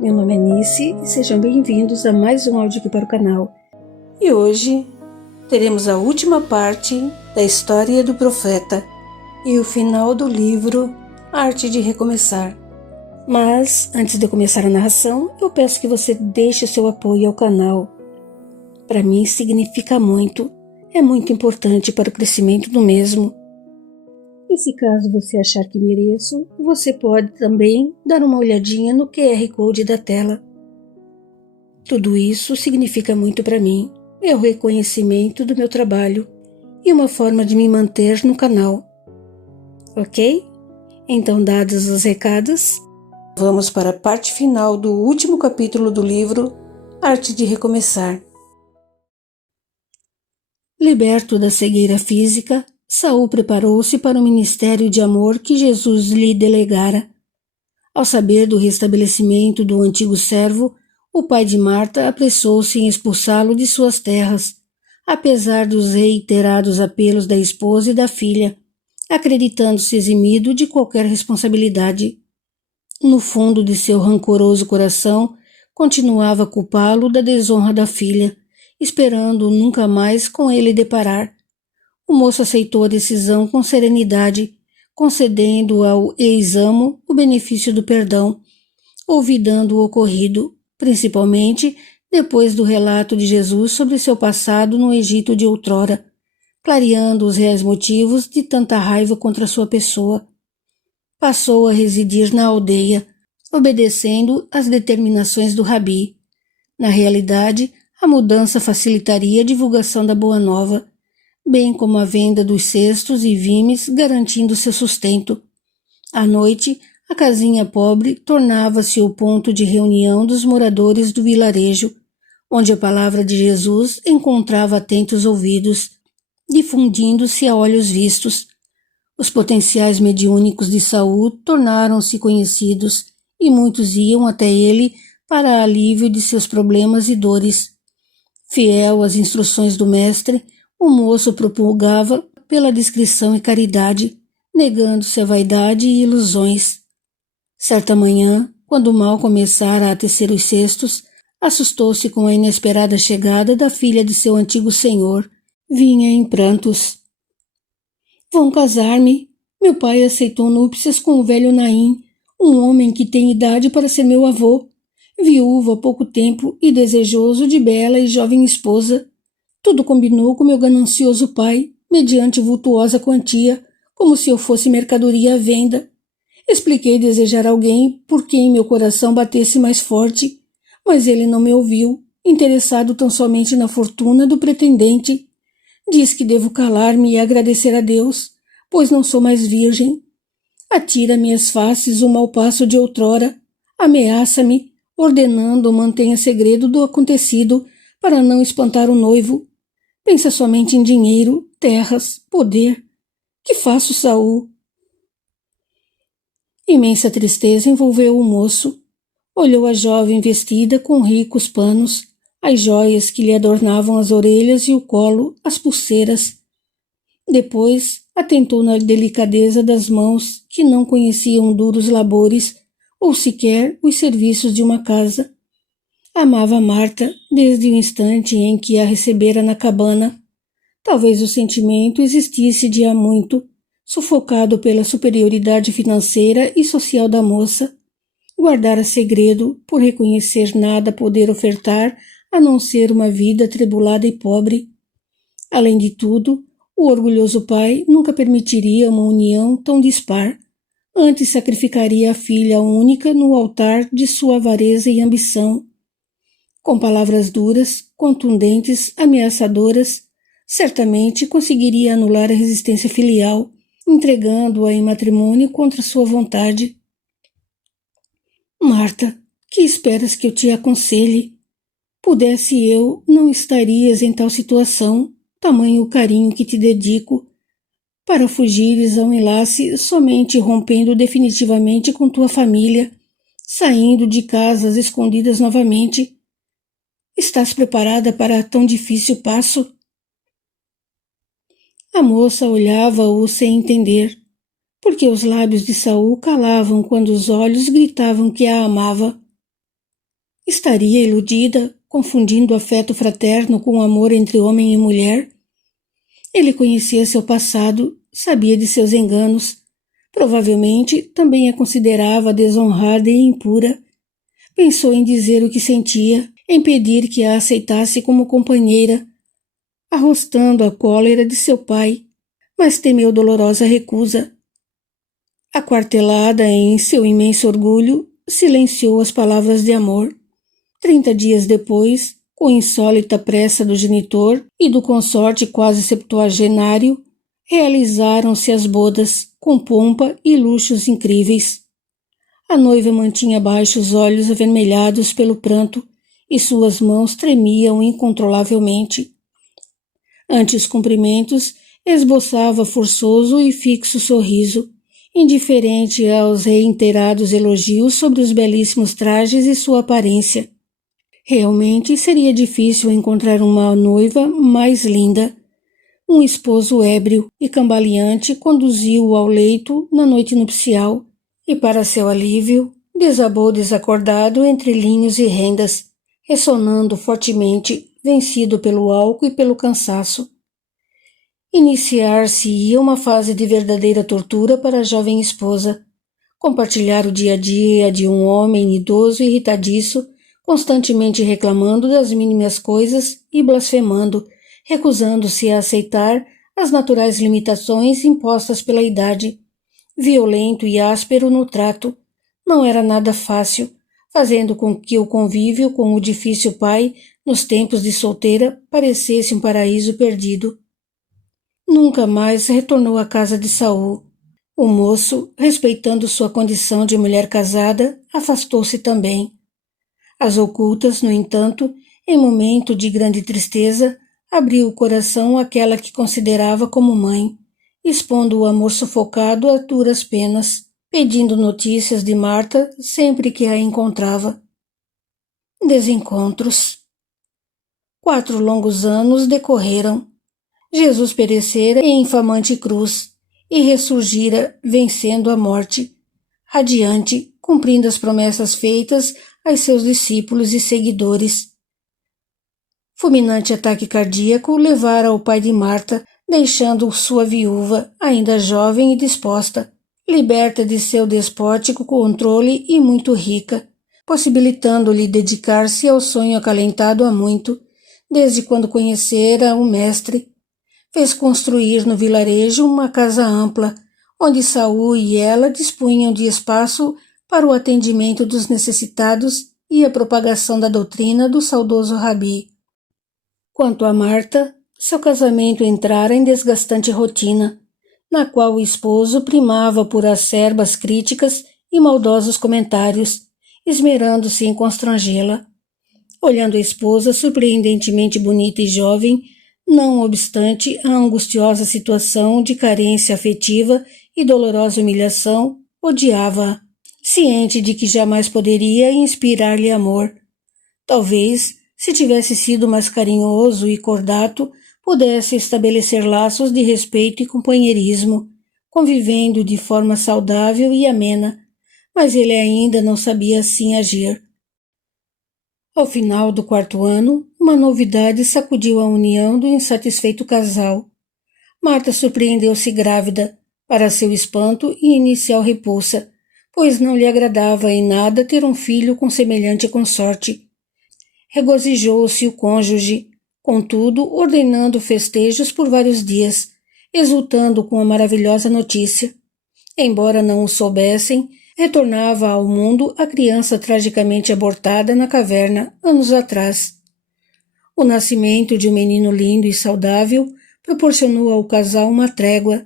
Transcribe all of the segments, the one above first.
Meu nome é Nice e sejam bem-vindos a mais um áudio aqui para o canal. E hoje teremos a última parte da história do profeta e o final do livro Arte de Recomeçar. Mas, antes de eu começar a narração, eu peço que você deixe o seu apoio ao canal. Para mim significa muito, é muito importante para o crescimento do mesmo. E se caso você achar que mereço, você pode também dar uma olhadinha no QR Code da tela. Tudo isso significa muito para mim, é o reconhecimento do meu trabalho e uma forma de me manter no canal. Ok? Então, dados os recados, vamos para a parte final do último capítulo do livro Arte de Recomeçar. Liberto da cegueira física, Saul preparou-se para o ministério de amor que Jesus lhe delegara. Ao saber do restabelecimento do antigo servo, o pai de Marta apressou-se em expulsá-lo de suas terras, apesar dos reiterados apelos da esposa e da filha, acreditando-se eximido de qualquer responsabilidade. No fundo de seu rancoroso coração, continuava a culpá-lo da desonra da filha, esperando nunca mais com ele deparar. O moço aceitou a decisão com serenidade, concedendo ao ex-amo o benefício do perdão, olvidando o ocorrido, principalmente depois do relato de Jesus sobre seu passado no Egito de outrora, clareando os reais motivos de tanta raiva contra sua pessoa. Passou a residir na aldeia, obedecendo às determinações do rabi. Na realidade, a mudança facilitaria a divulgação da boa nova, bem como a venda dos cestos e vimes, garantindo seu sustento. À noite, a casinha pobre tornava-se o ponto de reunião dos moradores do vilarejo, onde a palavra de Jesus encontrava atentos ouvidos, difundindo-se a olhos vistos. Os potenciais mediúnicos de Saul tornaram-se conhecidos e muitos iam até ele para alívio de seus problemas e dores. Fiel às instruções do mestre, o moço propulgava pela discrição e caridade, negando-se a vaidade e ilusões. Certa manhã, quando mal começara a tecer os cestos, assustou-se com a inesperada chegada da filha de seu antigo senhor. Vinha em prantos. Vão casar-me. Meu pai aceitou núpcias com o velho Naim, um homem que tem idade para ser meu avô, viúvo há pouco tempo e desejoso de bela e jovem esposa. Tudo combinou com meu ganancioso pai, mediante vultuosa quantia, como se eu fosse mercadoria à venda. Expliquei desejar alguém por quem meu coração batesse mais forte, mas ele não me ouviu, interessado tão somente na fortuna do pretendente. Diz que devo calar-me e agradecer a Deus, pois não sou mais virgem. Atira minhas faces o mau passo de outrora, ameaça-me, ordenando mantenha segredo do acontecido para não espantar o noivo. Pensa somente em dinheiro, terras, poder. Que faço, Saul? Imensa tristeza envolveu o moço. Olhou a jovem vestida com ricos panos, as joias que lhe adornavam as orelhas e o colo, as pulseiras. Depois atentou na delicadeza das mãos que não conheciam duros labores ou sequer os serviços de uma casa. Amava Marta desde o instante em que a recebera na cabana. Talvez o sentimento existisse de há muito, sufocado pela superioridade financeira e social da moça. Guardara segredo por reconhecer nada poder ofertar a não ser uma vida atribulada e pobre. Além de tudo, o orgulhoso pai nunca permitiria uma união tão dispar. Antes sacrificaria a filha única no altar de sua avareza e ambição. Com palavras duras, contundentes, ameaçadoras, certamente conseguiria anular a resistência filial, entregando-a em matrimônio contra sua vontade. Marta, que esperas que eu te aconselhe? Pudesse eu, não estarias em tal situação, tamanho o carinho que te dedico, para fugires a um enlace somente rompendo definitivamente com tua família, saindo de casas escondidas novamente. Estás preparada para tão difícil passo? A moça olhava-o sem entender, porque os lábios de Saul calavam quando os olhos gritavam que a amava. Estaria iludida, confundindo afeto fraterno com o amor entre homem e mulher? Ele conhecia seu passado, sabia de seus enganos. Provavelmente também a considerava desonrada e impura. Pensou em dizer o que sentia, em pedir que a aceitasse como companheira, arrostando a cólera de seu pai, mas temeu dolorosa recusa. Aquartelada em seu imenso orgulho, silenciou as palavras de amor. 30 dias depois, com insólita pressa do genitor e do consorte quase septuagenário, realizaram-se as bodas, com pompa e luxos incríveis. A noiva mantinha baixos olhos avermelhados pelo pranto e suas mãos tremiam incontrolavelmente. Ante os cumprimentos, esboçava forçoso e fixo sorriso, indiferente aos reiterados elogios sobre os belíssimos trajes e sua aparência. Realmente seria difícil encontrar uma noiva mais linda. Um esposo ébrio e cambaleante conduziu-o ao leito na noite nupcial e, para seu alívio, desabou desacordado entre linhos e rendas, ressonando fortemente, vencido pelo álcool e pelo cansaço. Iniciar-se-ia uma fase de verdadeira tortura para a jovem esposa. Compartilhar o dia a dia de um homem idoso e irritadiço, constantemente reclamando das mínimas coisas e blasfemando, recusando-se a aceitar as naturais limitações impostas pela idade. Violento e áspero no trato, não era nada fácil, fazendo com que o convívio com o difícil pai, nos tempos de solteira, parecesse um paraíso perdido. Nunca mais retornou à casa de Saul. O moço, respeitando sua condição de mulher casada, afastou-se também. Às ocultas, no entanto, em momento de grande tristeza, abriu o coração àquela que considerava como mãe, expondo o amor sufocado a duras penas, pedindo notícias de Marta sempre que a encontrava. Desencontros. 4 longos anos decorreram. Jesus perecera em infamante cruz e ressurgira vencendo a morte, radiante, cumprindo as promessas feitas a seus discípulos e seguidores. Fulminante ataque cardíaco levara o pai de Marta, deixando sua viúva, ainda jovem e disposta, liberta de seu despótico controle e muito rica, possibilitando-lhe dedicar-se ao sonho acalentado há muito, desde quando conhecera o mestre. Fez construir no vilarejo uma casa ampla, onde Saul e ela dispunham de espaço para o atendimento dos necessitados e a propagação da doutrina do saudoso Rabi. Quanto a Marta, seu casamento entrara em desgastante rotina, na qual o esposo primava por acerbas críticas e maldosos comentários, esmerando-se em constrangê-la. Olhando a esposa surpreendentemente bonita e jovem, não obstante a angustiosa situação de carência afetiva e dolorosa humilhação, odiava-a, ciente de que jamais poderia inspirar-lhe amor. Talvez, se tivesse sido mais carinhoso e cordato, pudesse estabelecer laços de respeito e companheirismo, convivendo de forma saudável e amena, mas ele ainda não sabia assim agir. Ao final do 4º ano, uma novidade sacudiu a união do insatisfeito casal. Marta surpreendeu-se grávida, para seu espanto e inicial repulsa, pois não lhe agradava em nada ter um filho com semelhante consorte. Regozijou-se o cônjuge, contudo, ordenando festejos por vários dias, exultando com a maravilhosa notícia. Embora não o soubessem, retornava ao mundo a criança tragicamente abortada na caverna anos atrás. O nascimento de um menino lindo e saudável proporcionou ao casal uma trégua,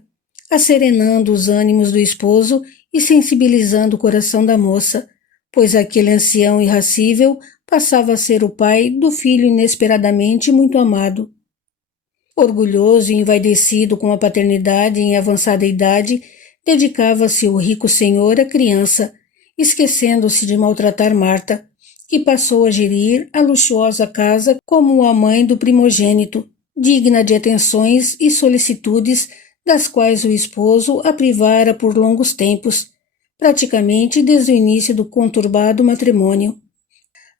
asserenando os ânimos do esposo e sensibilizando o coração da moça, pois aquele ancião irracível passava a ser o pai do filho inesperadamente muito amado. Orgulhoso e envaidecido com a paternidade em avançada idade, dedicava-se o rico senhor à criança, esquecendo-se de maltratar Marta, que passou a gerir a luxuosa casa como a mãe do primogênito, digna de atenções e solicitudes das quais o esposo a privara por longos tempos, praticamente desde o início do conturbado matrimônio.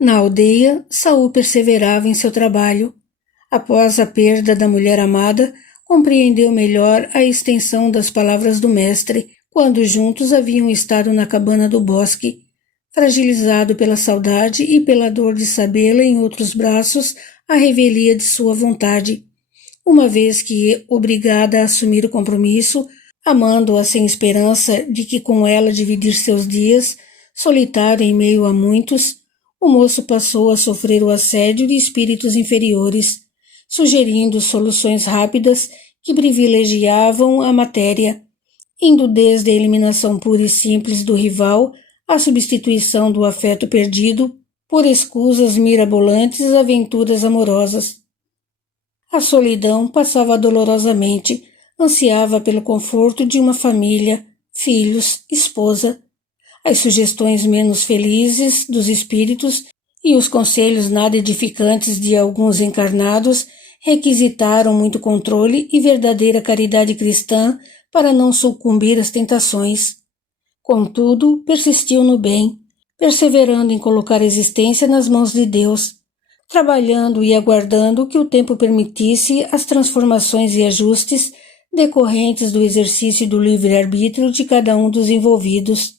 Na aldeia, Saul perseverava em seu trabalho. Após a perda da mulher amada, compreendeu melhor a extensão das palavras do mestre, quando juntos haviam estado na cabana do bosque. Fragilizado pela saudade e pela dor de sabê-la em outros braços, a revelia de sua vontade. Uma vez que, obrigada a assumir o compromisso, amando-a sem esperança de que com ela dividir seus dias, solitário em meio a muitos, o moço passou a sofrer o assédio de espíritos inferiores, sugerindo soluções rápidas que privilegiavam a matéria, indo desde a eliminação pura e simples do rival à substituição do afeto perdido por escusas mirabolantes aventuras amorosas. A solidão passava dolorosamente, ansiava pelo conforto de uma família, filhos, esposa. As sugestões menos felizes dos espíritos e os conselhos nada edificantes de alguns encarnados requisitaram muito controle e verdadeira caridade cristã para não sucumbir às tentações. Contudo, persistiu no bem, perseverando em colocar a existência nas mãos de Deus, trabalhando e aguardando que o tempo permitisse as transformações e ajustes decorrentes do exercício do livre-arbítrio de cada um dos envolvidos.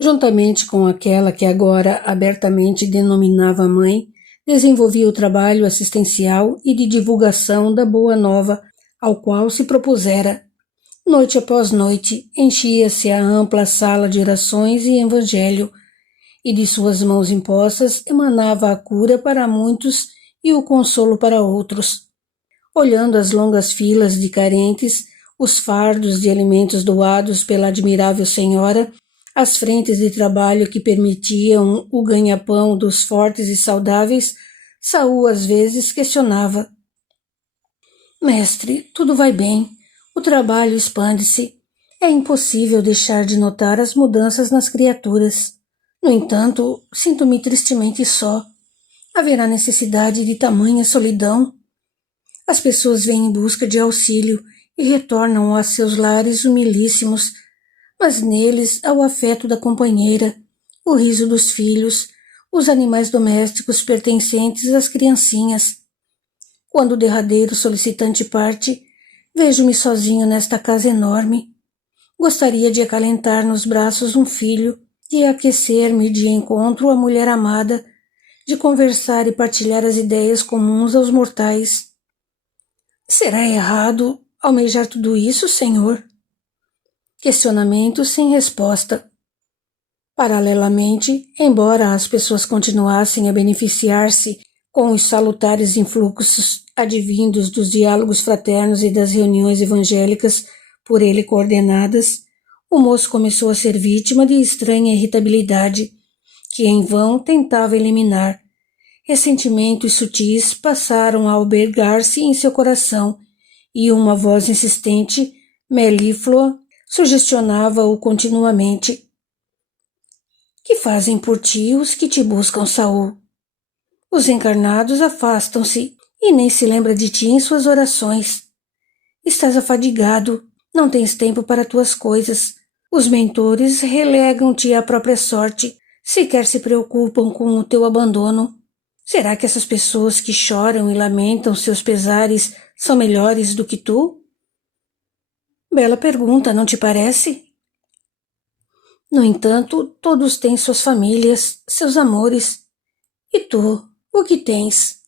Juntamente com aquela que agora abertamente denominava mãe, desenvolvia o trabalho assistencial e de divulgação da Boa Nova, ao qual se propusera. Noite após noite, enchia-se a ampla sala de orações e evangelho, e de suas mãos impostas emanava a cura para muitos e o consolo para outros. Olhando as longas filas de carentes, os fardos de alimentos doados pela admirável senhora, as frentes de trabalho que permitiam o ganha-pão dos fortes e saudáveis, Saul às vezes questionava: Mestre, tudo vai bem, o trabalho expande-se, é impossível deixar de notar as mudanças nas criaturas. No entanto, sinto-me tristemente só. Haverá necessidade de tamanha solidão? As pessoas vêm em busca de auxílio e retornam a seus lares humilíssimos, mas neles há o afeto da companheira, o riso dos filhos, os animais domésticos pertencentes às criancinhas. Quando o derradeiro solicitante parte, vejo-me sozinho nesta casa enorme. Gostaria de acalentar nos braços um filho, de aquecer-me de encontro à mulher amada, de conversar e partilhar as ideias comuns aos mortais. Será errado almejar tudo isso, Senhor? Questionamento sem resposta. Paralelamente, embora as pessoas continuassem a beneficiar-se com os salutares influxos advindos dos diálogos fraternos e das reuniões evangélicas por ele coordenadas, o moço começou a ser vítima de estranha irritabilidade, que em vão tentava eliminar. Ressentimentos sutis passaram a albergar-se em seu coração, e uma voz insistente, melíflua, sugestionava-o continuamente. Que fazem por ti os que te buscam, Saul? Os encarnados afastam-se e nem se lembra de ti em suas orações. Estás afadigado, não tens tempo para tuas coisas. Os mentores relegam-te à própria sorte, sequer se preocupam com o teu abandono. Será que essas pessoas que choram e lamentam seus pesares são melhores do que tu? Bela pergunta, não te parece? No entanto, todos têm suas famílias, seus amores. E tu, o que tens?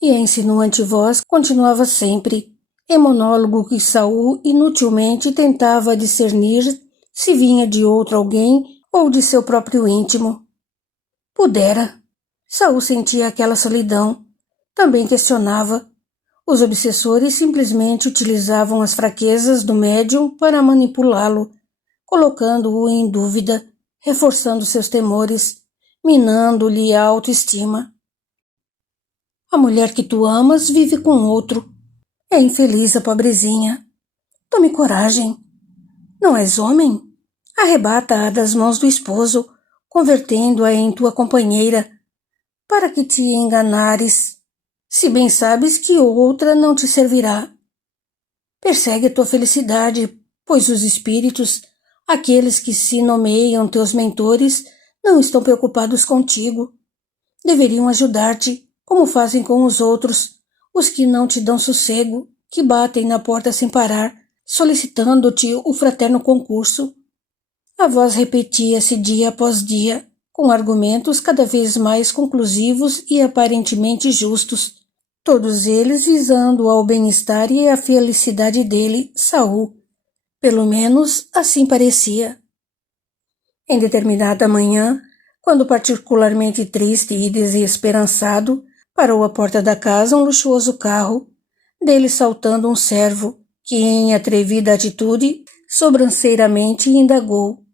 E a insinuante voz continuava sempre, em monólogo que Saul inutilmente tentava discernir se vinha de outro alguém ou de seu próprio íntimo. Pudera. Saul sentia aquela solidão. Também questionava. Os obsessores simplesmente utilizavam as fraquezas do médium para manipulá-lo, colocando-o em dúvida, reforçando seus temores, minando-lhe a autoestima. A mulher que tu amas vive com outro. É infeliz a pobrezinha. Tome coragem. Não és homem? Arrebata-a das mãos do esposo, convertendo-a em tua companheira, para que te enganares, se bem sabes que outra não te servirá. Persegue a tua felicidade, pois os espíritos, aqueles que se nomeiam teus mentores, Não estão preocupados contigo. Deveriam ajudar-te, como fazem com os outros, os que não te dão sossego, que batem na porta sem parar, solicitando-te o fraterno concurso. A voz repetia-se dia após dia, com argumentos cada vez mais conclusivos e aparentemente justos, todos eles visando ao bem-estar e à felicidade dele, Saul. Pelo menos assim parecia. Em determinada manhã, quando particularmente triste e desesperançado, parou à porta da casa um luxuoso carro, dele saltando um servo, que em atrevida atitude, sobranceiramente indagou: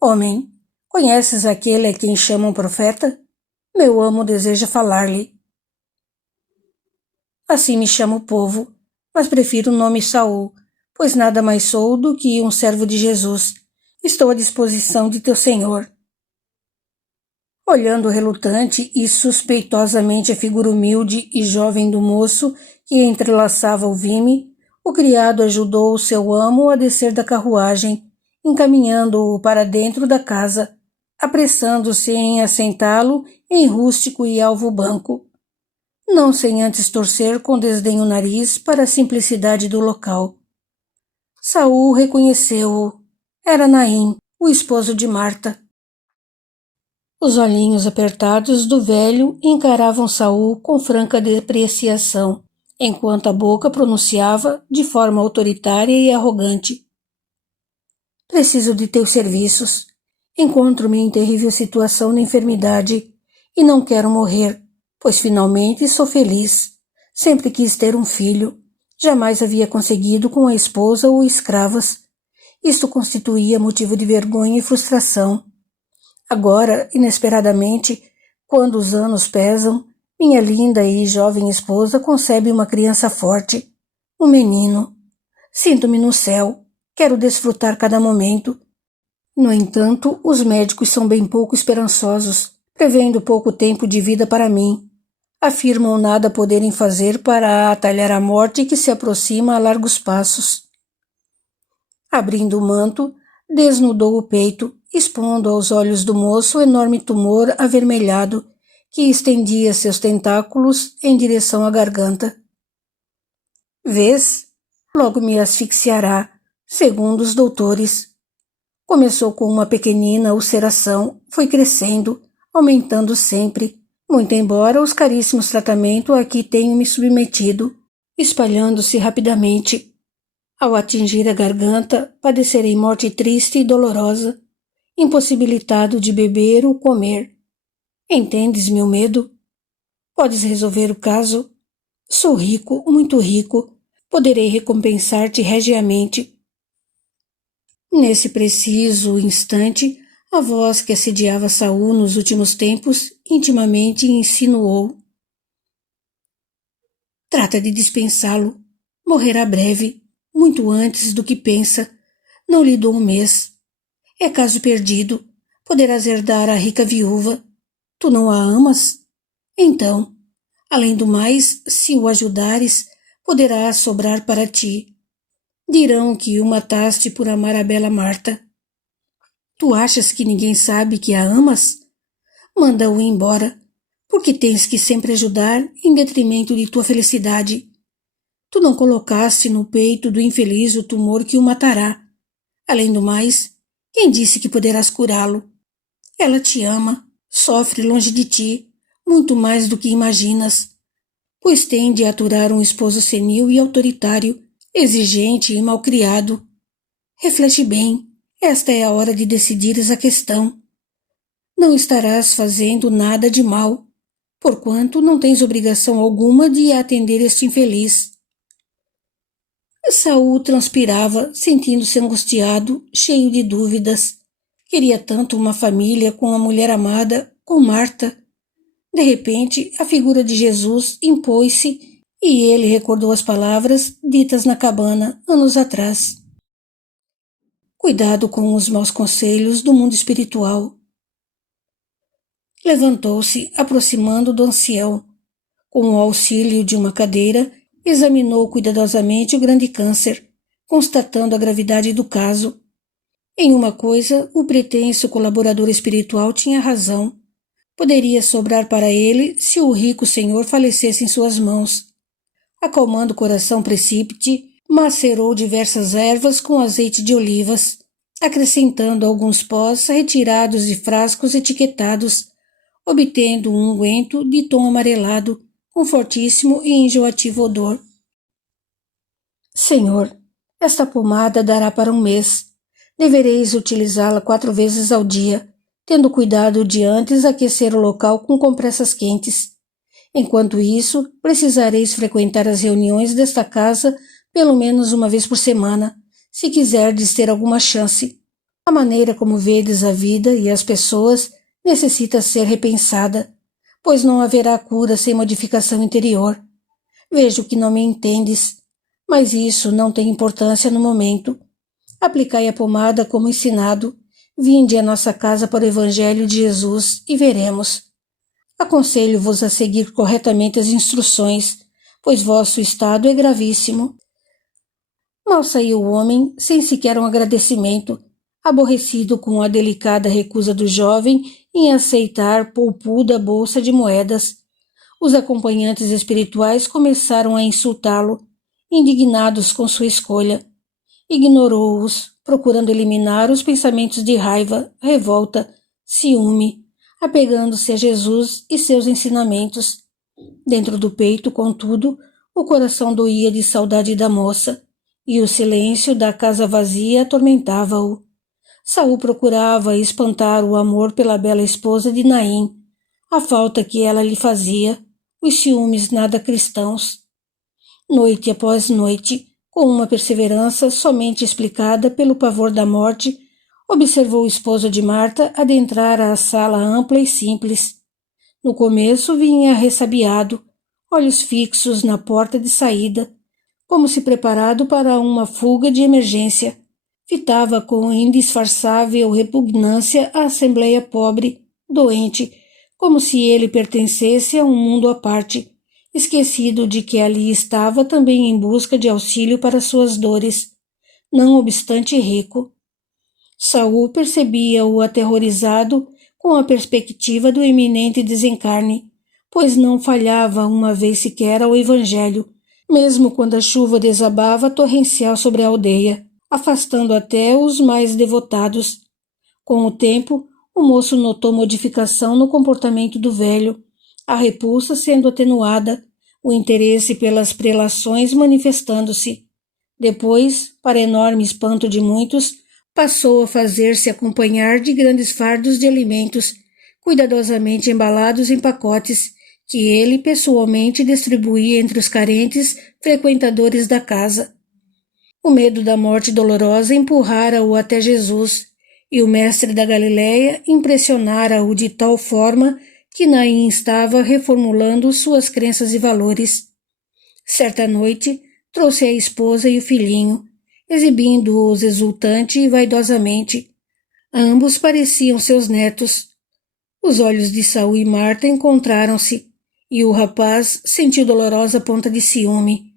Homem, conheces aquele a quem chamam profeta? Meu amo deseja falar-lhe. Assim me chama o povo, mas prefiro o nome Saul, pois nada mais sou do que um servo de Jesus. Estou à disposição de teu senhor. Olhando relutante e suspeitosamente a figura humilde e jovem do moço que entrelaçava o vime, o criado ajudou o seu amo a descer da carruagem, encaminhando-o para dentro da casa, apressando-se em assentá-lo em rústico e alvo banco, não sem antes torcer com desdém o nariz para a simplicidade do local. Saul reconheceu-o. Era Naim, o esposo de Marta. Os olhinhos apertados do velho encaravam Saul com franca depreciação, enquanto a boca pronunciava de forma autoritária e arrogante: Preciso de teus serviços. Encontro-me em terrível situação de enfermidade e não quero morrer, pois finalmente sou feliz. Sempre quis ter um filho. Jamais havia conseguido com a esposa ou escravas. Isto constituía motivo de vergonha e frustração. Agora, inesperadamente, quando os anos pesam, minha linda e jovem esposa concebe uma criança forte, um menino. Sinto-me no céu, quero desfrutar cada momento. No entanto, os médicos são bem pouco esperançosos, prevendo pouco tempo de vida para mim. Afirmam nada poderem fazer para atalhar a morte que se aproxima a largos passos. Abrindo o manto, desnudou o peito, expondo aos olhos do moço o enorme tumor avermelhado que estendia seus tentáculos em direção à garganta. Vês? Logo me asfixiará, segundo os doutores. Começou com uma pequenina ulceração, foi crescendo, aumentando sempre, muito embora os caríssimos tratamentos a que tenho me submetido, espalhando-se rapidamente. Ao atingir a garganta, padecerei morte triste e dolorosa, impossibilitado de beber ou comer. Entendes meu medo? Podes resolver o caso? Sou rico, muito rico. Poderei recompensar-te regiamente. Nesse preciso instante, a voz que assediava Saul nos últimos tempos intimamente insinuou: Trata de dispensá-lo. Morrerá breve, muito antes do que pensa. Não lhe dou um mês. É caso perdido. Poderás herdar a rica viúva. Tu não a amas? Então, além do mais, se o ajudares, poderá sobrar para ti. Dirão que o mataste por amar a bela Marta. Tu achas que ninguém sabe que a amas? Manda-o embora, porque tens que sempre ajudar em detrimento de tua felicidade. Tu não colocaste no peito do infeliz o tumor que o matará. Além do mais, quem disse que poderás curá-lo? Ela te ama, sofre longe de ti, muito mais do que imaginas, pois tem de aturar um esposo senil e autoritário, exigente e malcriado. Reflete bem, esta é a hora de decidires a questão. Não estarás fazendo nada de mal, porquanto não tens obrigação alguma de atender este infeliz. Saul transpirava, sentindo-se angustiado, cheio de dúvidas. Queria tanto uma família com a mulher amada, com Marta. De repente, a figura de Jesus impôs-se e ele recordou as palavras ditas na cabana anos atrás. Cuidado com os maus conselhos do mundo espiritual. Levantou-se, aproximando do ancião. Com o auxílio de uma cadeira, examinou cuidadosamente o grande câncer, constatando a gravidade do caso. Em uma coisa, o pretenso colaborador espiritual tinha razão. Poderia sobrar para ele se o rico senhor falecesse em suas mãos. Acalmando o coração precípite, macerou diversas ervas com azeite de olivas, acrescentando alguns pós retirados de frascos etiquetados, obtendo um unguento de tom amarelado, com fortíssimo e enjoativo odor. Senhor, esta pomada dará para um mês. Devereis utilizá-la 4 vezes ao dia, tendo cuidado de antes aquecer o local com compressas quentes. Enquanto isso, precisareis frequentar as reuniões desta casa pelo menos uma vez por semana, se quiserdes ter alguma chance. A maneira como vedes a vida e as pessoas necessita ser repensada, pois não haverá cura sem modificação interior. Vejo que não me entendes, mas isso não tem importância no momento. Aplicai a pomada como ensinado, vinde à nossa casa para o Evangelho de Jesus e veremos. Aconselho-vos a seguir corretamente as instruções, pois vosso estado é gravíssimo. Mal saiu o homem, sem sequer um agradecimento, aborrecido com a delicada recusa do jovem em aceitar polpuda bolsa de moedas. Os acompanhantes espirituais começaram a insultá-lo, indignados com sua escolha. Ignorou-os, procurando eliminar os pensamentos de raiva, revolta, ciúme, apegando-se a Jesus e seus ensinamentos. Dentro do peito, contudo, o coração doía de saudade da moça, e o silêncio da casa vazia atormentava-o. Saul procurava espantar o amor pela bela esposa de Naim, a falta que ela lhe fazia, os ciúmes nada cristãos. Noite após noite, com uma perseverança somente explicada pelo pavor da morte, observou o esposo de Marta adentrar a sala ampla e simples. No começo vinha ressabiado, olhos fixos na porta de saída, como se preparado para uma fuga de emergência. Fitava com indisfarçável repugnância a assembleia pobre, doente, como se ele pertencesse a um mundo à parte, esquecido de que ali estava também em busca de auxílio para suas dores, não obstante rico. Saul percebia-o aterrorizado com a perspectiva do iminente desencarne, pois não falhava uma vez sequer ao Evangelho, mesmo quando a chuva desabava torrencial sobre a aldeia, afastando até os mais devotados. Com o tempo, o moço notou modificação no comportamento do velho, a repulsa sendo atenuada, o interesse pelas prelações manifestando-se. Depois, para enorme espanto de muitos, passou a fazer-se acompanhar de grandes fardos de alimentos, cuidadosamente embalados em pacotes, que ele pessoalmente distribuía entre os carentes frequentadores da casa. O medo da morte dolorosa empurrara-o até Jesus, e o mestre da Galileia impressionara-o de tal forma que Naim estava reformulando suas crenças e valores. Certa noite, trouxe a esposa e o filhinho, exibindo-os exultante e vaidosamente. Ambos pareciam seus netos. Os olhos de Saul e Marta encontraram-se, e o rapaz sentiu dolorosa ponta de ciúme.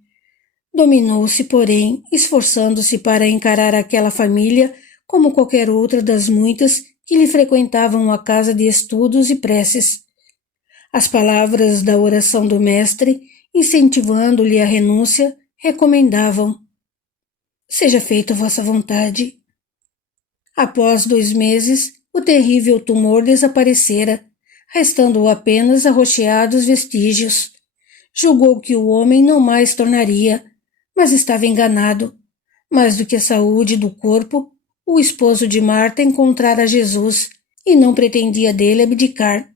Dominou-se, porém, esforçando-se para encarar aquela família como qualquer outra das muitas que lhe frequentavam a casa de estudos e preces. As palavras da oração do mestre, incentivando-lhe a renúncia, recomendavam: seja feita vossa vontade. Após 2 meses, o terrível tumor desaparecera, restando apenas arroxeados vestígios. Julgou que o homem não mais tornaria, mas estava enganado. Mais do que a saúde do corpo, o esposo de Marta encontrara Jesus e não pretendia dele abdicar.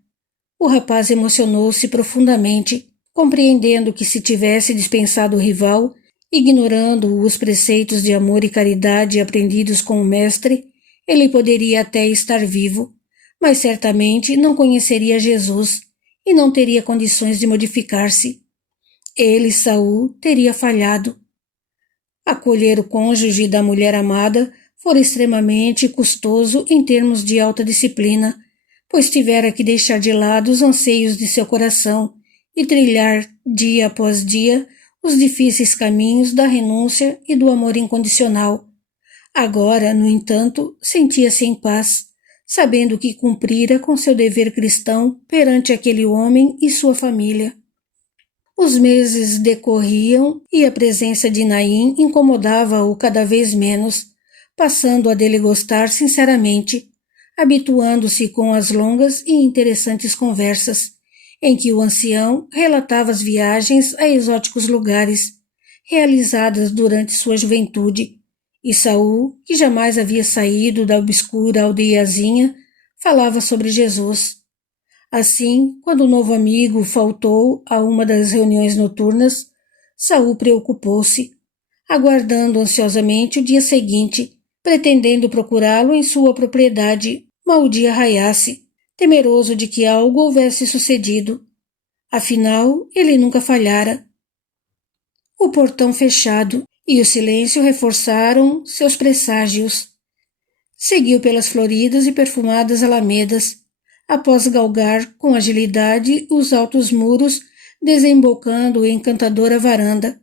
O rapaz emocionou-se profundamente, compreendendo que se tivesse dispensado o rival, ignorando os preceitos de amor e caridade aprendidos com o mestre, ele poderia até estar vivo, mas certamente não conheceria Jesus e não teria condições de modificar-se. Ele, Saul, teria falhado. Acolher o cônjuge da mulher amada fora extremamente custoso em termos de alta disciplina, pois tivera que deixar de lado os anseios de seu coração e trilhar, dia após dia, os difíceis caminhos da renúncia e do amor incondicional. Agora, no entanto, sentia-se em paz, sabendo que cumprira com seu dever cristão perante aquele homem e sua família. Os meses decorriam e a presença de Naim incomodava-o cada vez menos, passando a dele gostar sinceramente, habituando-se com as longas e interessantes conversas, em que o ancião relatava as viagens a exóticos lugares, realizadas durante sua juventude, e Saul, que jamais havia saído da obscura aldeiazinha, falava sobre Jesus. Assim, quando o novo amigo faltou a uma das reuniões noturnas, Saul preocupou-se, aguardando ansiosamente o dia seguinte, pretendendo procurá-lo em sua propriedade mal o dia raiasse, temeroso de que algo houvesse sucedido. Afinal, ele nunca falhara. O portão fechado e o silêncio reforçaram seus presságios. Seguiu pelas floridas e perfumadas alamedas, após galgar com agilidade os altos muros, desembocando em encantadora varanda.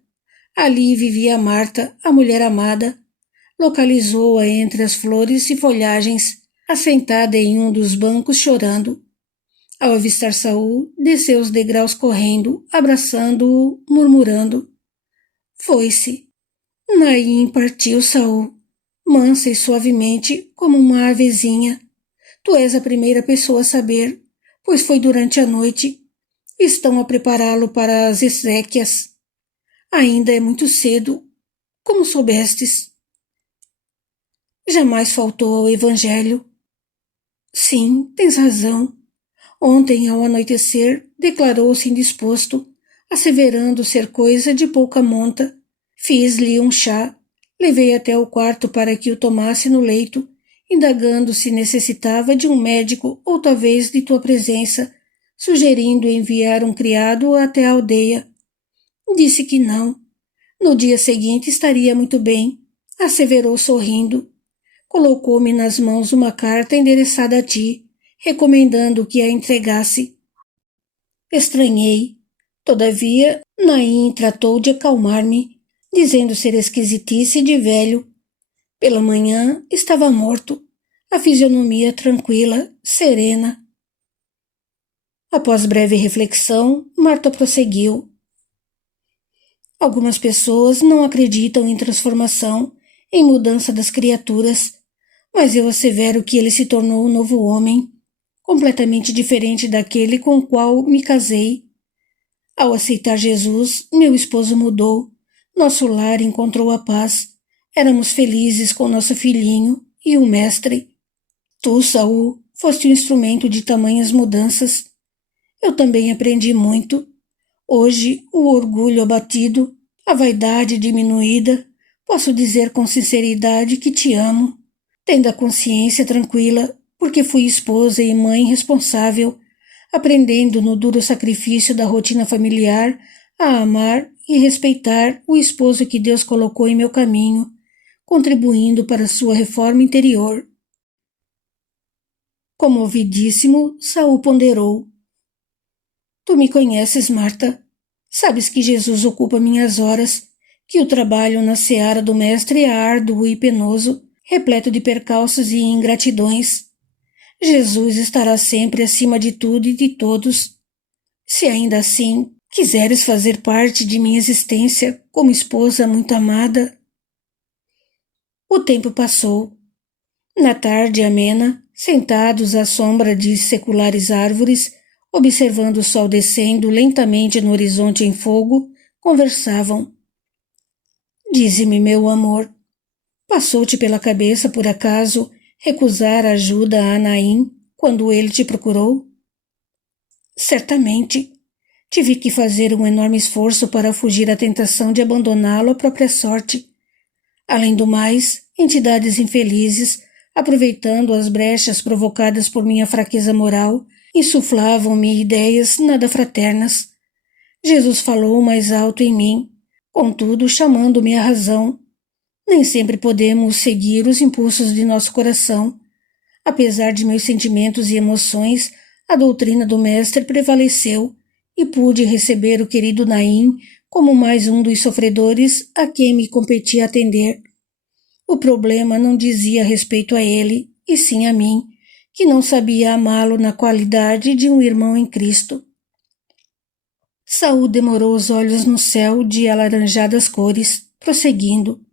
Ali vivia Marta, a mulher amada. Localizou-a entre as flores e folhagens, assentada em um dos bancos chorando. Ao avistar Saul, desceu os degraus correndo, abraçando-o, murmurando. Foi-se. Naim partiu, Saul, mansa e suavemente, como uma avezinha. Tu és a primeira pessoa a saber, pois foi durante a noite. Estão a prepará-lo para as exéquias. Ainda é muito cedo. Como soubestes? Jamais faltou ao Evangelho. Sim, tens razão. Ontem, ao anoitecer, declarou-se indisposto, asseverando ser coisa de pouca monta. Fiz-lhe um chá, levei até o quarto para que o tomasse no leito, indagando se necessitava de um médico ou talvez de tua presença, sugerindo enviar um criado até a aldeia. Disse que não. No dia seguinte estaria muito bem, asseverou sorrindo. Colocou-me nas mãos uma carta endereçada a ti, recomendando que a entregasse. Estranhei. Todavia, Naim tratou de acalmar-me, dizendo ser esquisitice de velho. Pela manhã estava morto, a fisionomia tranquila, serena. Após breve reflexão, Marta prosseguiu. Algumas pessoas não acreditam em transformação, em mudança das criaturas, mas eu assevero que ele se tornou um novo homem, completamente diferente daquele com o qual me casei. Ao aceitar Jesus, meu esposo mudou, nosso lar encontrou a paz, éramos felizes com nosso filhinho e o mestre. Tu, Saul, foste um instrumento de tamanhas mudanças. Eu também aprendi muito. Hoje, o orgulho abatido, a vaidade diminuída, posso dizer com sinceridade que te amo. Tendo a consciência tranquila, porque fui esposa e mãe responsável, aprendendo no duro sacrifício da rotina familiar a amar e respeitar o esposo que Deus colocou em meu caminho, contribuindo para sua reforma interior. Comovidíssimo, Saul ponderou. Tu me conheces, Marta. Sabes que Jesus ocupa minhas horas, que o trabalho na seara do mestre é árduo e penoso, repleto de percalços e ingratidões. Jesus estará sempre acima de tudo e de todos. Se ainda assim quiseres fazer parte de minha existência como esposa muito amada. O tempo passou. Na tarde amena, sentados à sombra de seculares árvores, observando o sol descendo lentamente no horizonte em fogo, conversavam. Dize-me, meu amor, passou-te pela cabeça, por acaso, recusar ajuda a Naim quando ele te procurou? Certamente. Tive que fazer um enorme esforço para fugir à tentação de abandoná-lo à própria sorte. Além do mais, entidades infelizes, aproveitando as brechas provocadas por minha fraqueza moral, insuflavam-me ideias nada fraternas. Jesus falou mais alto em mim, contudo chamando-me à razão. Nem sempre podemos seguir os impulsos de nosso coração. Apesar de meus sentimentos e emoções, a doutrina do mestre prevaleceu e pude receber o querido Naim como mais um dos sofredores a quem me competia atender. O problema não dizia respeito a ele, e sim a mim, que não sabia amá-lo na qualidade de um irmão em Cristo. Saul demorou os olhos no céu de alaranjadas cores, prosseguindo.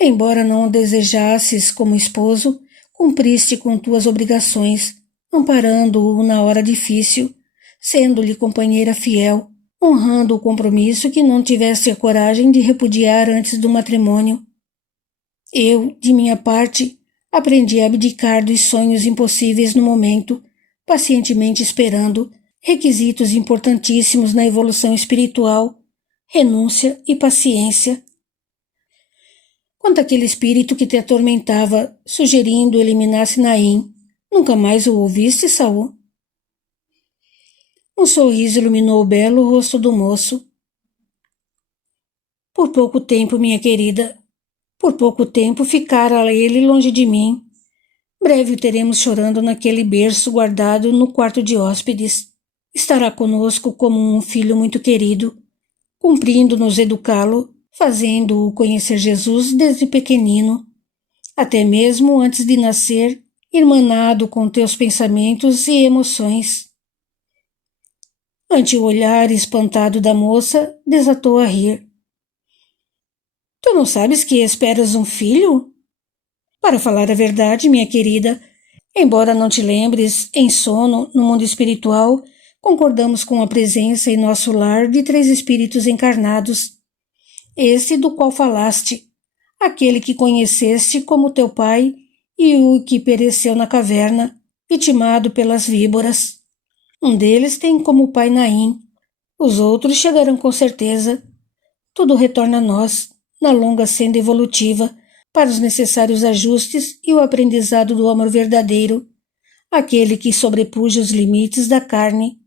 Embora não o desejasses como esposo, cumpriste com tuas obrigações, amparando-o na hora difícil, sendo-lhe companheira fiel, honrando o compromisso que não tivesse a coragem de repudiar antes do matrimônio. Eu, de minha parte, aprendi a abdicar dos sonhos impossíveis no momento, pacientemente esperando, requisitos importantíssimos na evolução espiritual, renúncia e paciência. Quanto àquele espírito que te atormentava, sugerindo eliminasse Naim, nunca mais o ouviste, Saul? Um sorriso iluminou o belo rosto do moço. Por pouco tempo, minha querida, por pouco tempo ficara ele longe de mim. Breve o teremos chorando naquele berço guardado no quarto de hóspedes. Estará conosco como um filho muito querido, cumprindo-nos educá-lo, fazendo-o conhecer Jesus desde pequenino, até mesmo antes de nascer, irmanado com teus pensamentos e emoções. Ante o olhar espantado da moça, desatou a rir. Tu não sabes que esperas um filho? Para falar a verdade, minha querida, embora não te lembres, em sono, no mundo espiritual, concordamos com a presença em nosso lar de 3 espíritos encarnados. Esse do qual falaste, aquele que conheceste como teu pai e o que pereceu na caverna, vitimado pelas víboras. Um deles tem como pai Naim. Os outros chegarão com certeza. Tudo retorna a nós, na longa senda evolutiva, para os necessários ajustes e o aprendizado do amor verdadeiro, aquele que sobrepuja os limites da carne.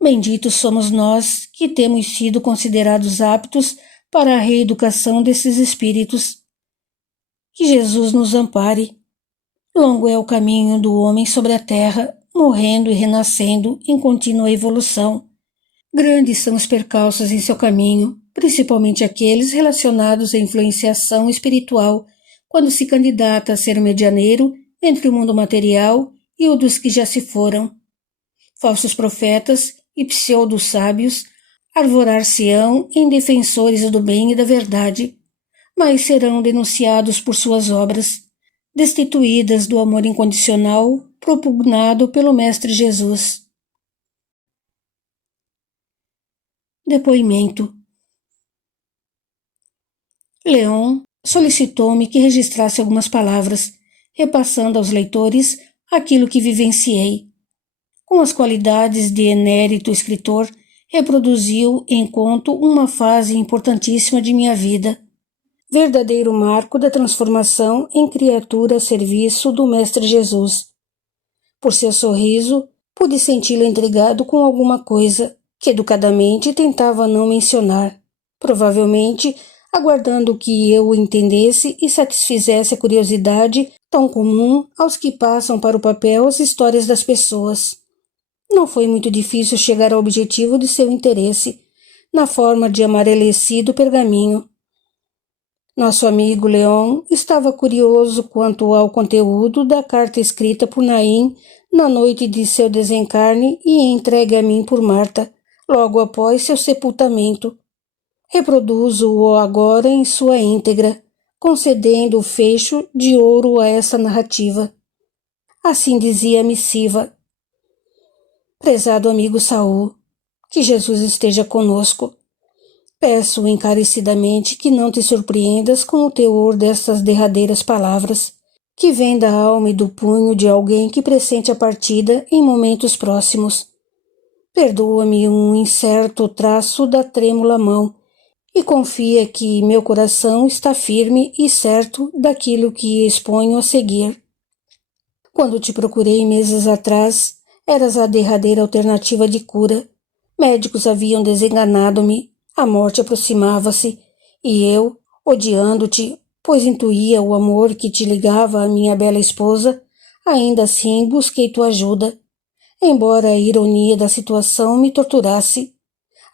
Benditos somos nós que temos sido considerados aptos para a reeducação desses espíritos. Que Jesus nos ampare. Longo é o caminho do homem sobre a terra, morrendo e renascendo em contínua evolução. Grandes são os percalços em seu caminho, principalmente aqueles relacionados à influenciação espiritual, quando se candidata a ser medianeiro entre o mundo material e o dos que já se foram. Falsos profetas e pseudo-sábios arvorar-se-ão em defensores do bem e da verdade, mas serão denunciados por suas obras, destituídas do amor incondicional propugnado pelo Mestre Jesus. Depoimento. Leon solicitou-me que registrasse algumas palavras, repassando aos leitores aquilo que vivenciei. Com as qualidades de enérito escritor, reproduziu em conto uma fase importantíssima de minha vida, verdadeiro marco da transformação em criatura a serviço do Mestre Jesus. Por seu sorriso, pude senti-lo intrigado com alguma coisa que educadamente tentava não mencionar, provavelmente aguardando que eu o entendesse e satisfizesse a curiosidade tão comum aos que passam para o papel as histórias das pessoas. Não foi muito difícil chegar ao objetivo de seu interesse, na forma de amarelecido pergaminho. Nosso amigo Leon estava curioso quanto ao conteúdo da carta escrita por Naim na noite de seu desencarne e entregue a mim por Marta, logo após seu sepultamento. Reproduzo-o agora em sua íntegra, concedendo o fecho de ouro a essa narrativa. Assim dizia a missiva. Prezado amigo Saul, que Jesus esteja conosco. Peço encarecidamente que não te surpreendas com o teor destas derradeiras palavras, que vêm da alma e do punho de alguém que pressente a partida em momentos próximos. Perdoa-me um incerto traço da trêmula mão e confia que meu coração está firme e certo daquilo que exponho a seguir. Quando te procurei meses atrás, eras a derradeira alternativa de cura. Médicos haviam desenganado-me, a morte aproximava-se, e eu, odiando-te, pois intuía o amor que te ligava à minha bela esposa, ainda assim busquei tua ajuda. Embora a ironia da situação me torturasse,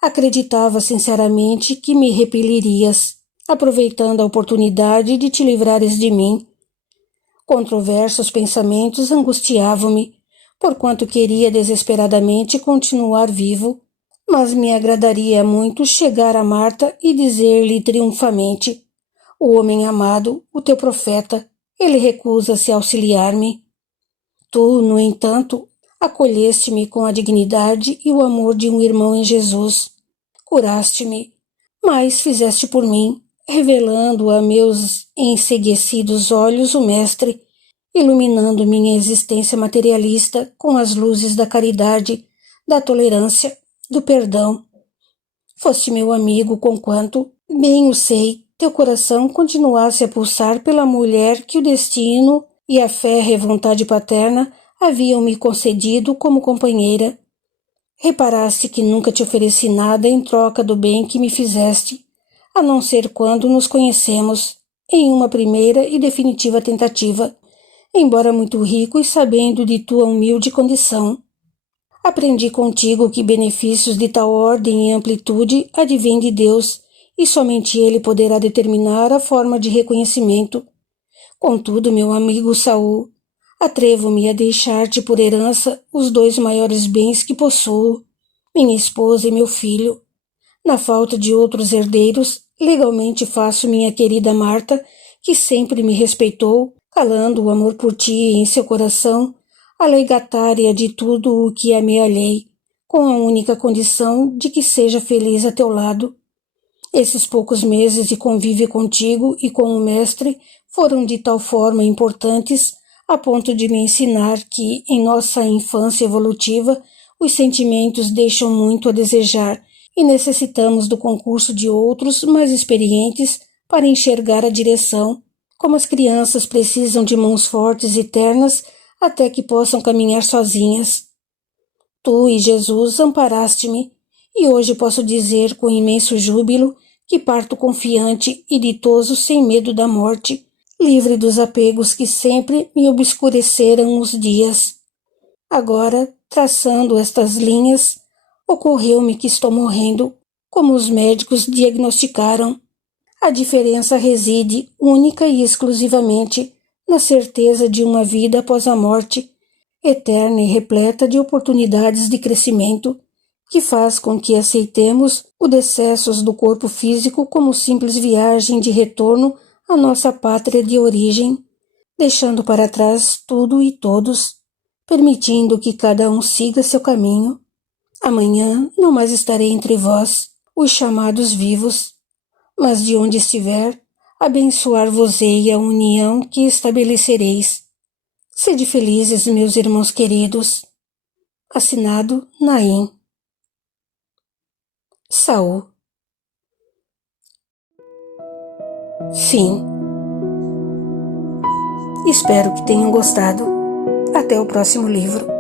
acreditava sinceramente que me repelirias. aproveitando a oportunidade de te livrares de mim. Controversos pensamentos angustiavam-me, porquanto queria desesperadamente continuar vivo, mas me agradaria muito chegar a Marta e dizer-lhe triunfamente: o homem amado, o teu profeta, ele recusa-se a auxiliar-me. Tu, no entanto, acolheste-me com a dignidade e o amor de um irmão em Jesus. Curaste-me, mas fizeste por mim, revelando a meus enceguecidos olhos o Mestre, iluminando minha existência materialista com as luzes da caridade, da tolerância, do perdão. Foste meu amigo, conquanto, bem o sei, teu coração continuasse a pulsar pela mulher que o destino e a férrea vontade paterna haviam me concedido como companheira. Reparaste que nunca te ofereci nada em troca do bem que me fizeste, a não ser quando nos conhecemos, em uma primeira e definitiva tentativa, embora muito rico e sabendo de tua humilde condição. Aprendi contigo que benefícios de tal ordem e amplitude advêm de Deus, e somente Ele poderá determinar a forma de reconhecimento. Contudo, meu amigo Saul, atrevo-me a deixar-te por herança os 2 maiores bens que possuo, minha esposa e meu filho. Na falta de outros herdeiros, legalmente faço minha querida Marta, que sempre me respeitou, calando o amor por ti em seu coração, alegatária de tudo o que amealhei, com a única condição de que seja feliz a teu lado. Esses poucos meses de convívio contigo e com o mestre foram de tal forma importantes a ponto de me ensinar que, em nossa infância evolutiva, os sentimentos deixam muito a desejar e necessitamos do concurso de outros mais experientes para enxergar a direção, como as crianças precisam de mãos fortes e ternas até que possam caminhar sozinhas. Tu e Jesus amparaste-me, e hoje posso dizer com imenso júbilo que parto confiante e ditoso sem medo da morte, livre dos apegos que sempre me obscureceram os dias. Agora, traçando estas linhas, ocorreu-me que estou morrendo, como os médicos diagnosticaram. A diferença reside, única e exclusivamente, na certeza de uma vida após a morte, eterna e repleta de oportunidades de crescimento, que faz com que aceitemos o decessos do corpo físico como simples viagem de retorno à nossa pátria de origem, deixando para trás tudo e todos, permitindo que cada um siga seu caminho. Amanhã não mais estarei entre vós, os chamados vivos, mas de onde estiver, abençoar-vos-ei a união que estabelecereis. Sede felizes, meus irmãos queridos. Assinado Naim. Saul. Fim. Espero que tenham gostado. Até o próximo livro.